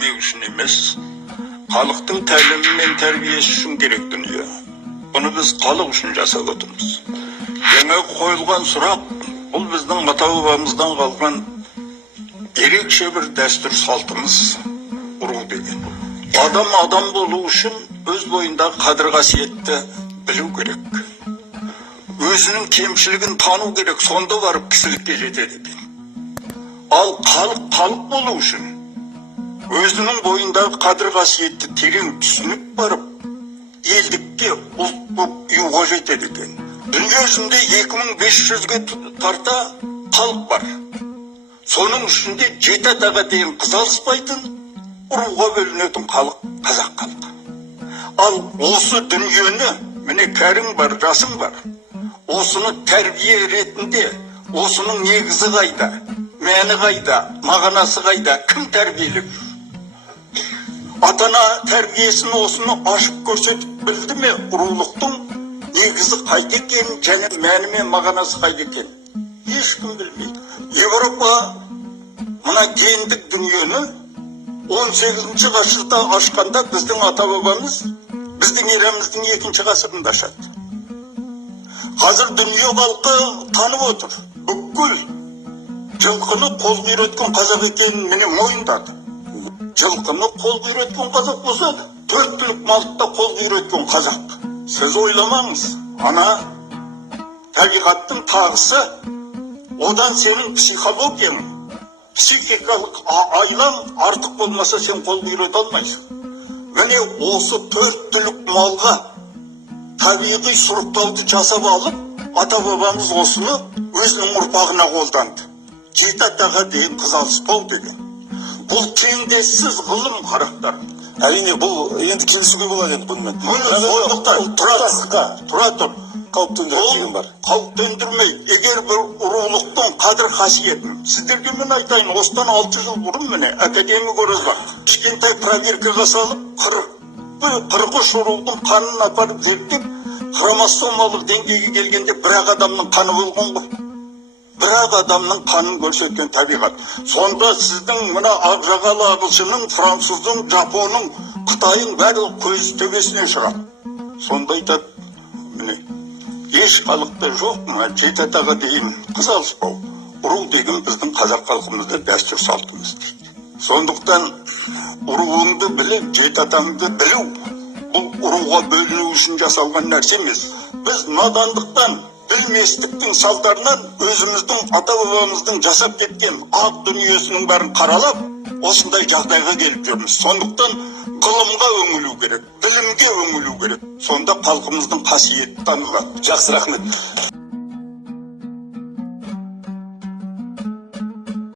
yemek үшін емес, халықтың тәлімі мен тәрбиесі үшін керек дүние. Бұны біз халық үшін жасап отырмыз. Жаңа қойылған сұрақ, бұл біздің ата-бабамыздан қалған ерекше бір дәстүр салтымыз, ұру деген. Адам болу үшін өз бойында қадір қасиетті білу керек. Өзінің кемшілігін тану керек, сонда барып кісілікке жетеді екен. Ал халық болу үшін өзінің бойындағы қадір қасиетті терең түсініп барып, елдікке, ұлт болып ұюға жетеді екен. Дүние жүзінде 2500-ге тарта халық бар. Соның ішінде 7 атаға дейін қыз алыспайтын, ұруға бөлінетін халық қазақ халқы. Ал осы дүниені, міне кәрің бар, жасың бар. Осыны тәрбие ретінде, осының негізі қайда, мәні қайда, мағынасы қайда, кім тәрбиелеп жүр? Атана тәрбиесін осыны ашып көрсетіп білді ме, ұрулықтың негізі қайда екенін, және мәні мен мағынасы қайда екенін? Ешкім білмейді. Европа мына гендік дүниені 18 ғасырда ашқанда біздің ата-бабамыз біздің еліміздің 2 ғасырында ашады. Қазір дүние халқы танып отыр. Бүкіл жылқыны қолға үйреткен қазақ екенін міне мойындады. Жылқыны қолға үйреткен қазақ болса, 4 түлік малды да қолға үйреткен қазақ. Сіз ойламаңыз, ана табиғаттың тағысы, одан сенің психологияң, психикалық айлаң артық болмаса сен қолға үйрете алмайсың. Міне осы 4 түлік малға табиғи сұрыптауды жасап алып, ата-бабамыз осыны өзінің ұрпағына қолданды. 7 атаға дейін қыз алыспау деген. Бұл теңдессіз ғылым, қарақтар. Әрине, бұл енді келісуге болады енді бұнымен. Мұны сондықтан тұра тұр. Қауіп төндірмеген бар. Қауіп төндірмей, егер бір ұрулықтың қадір қасиетін, сіздерге мен айтайын, осыдан 6 жыл бұрын міне академик Оразбақ кішкентай проверкаға салып, 43 ұрудың қанын апарып зерттеп, хромосомалық деңгейге келгенде бірақ адамның қаны болған ғой. Бірақ адамның қанын көрсеткен табиғат. Сонда сіздің мына ақжағалы ағылшының, француздың, жапонның, Қытайың бәрі көз төбесіне шығады. Сонда айтады, міне, еш халықта жоқ, 7 атаға дейін қыз алыспау. Ұру деген біздің қазақ халқымызда дәстүр салтымыз дейді. Сондықтан ұруыңды біліп, 7 атаңды білу, бұл ұруға бөліну үшін жасалған нәрсе емес. Біз надандықтан, білместіктің салдарынан өзіміздің ата-бабамыздың жасап кеткен ақ дүниесінің бәрін қаралап, осындай жағдайға келіп жүрміз. Сондықтан ғылымға өңілу керек, білімге өңілу керек. Сонда халқымыздың қасиеті танылады. Жақсы, рахмет.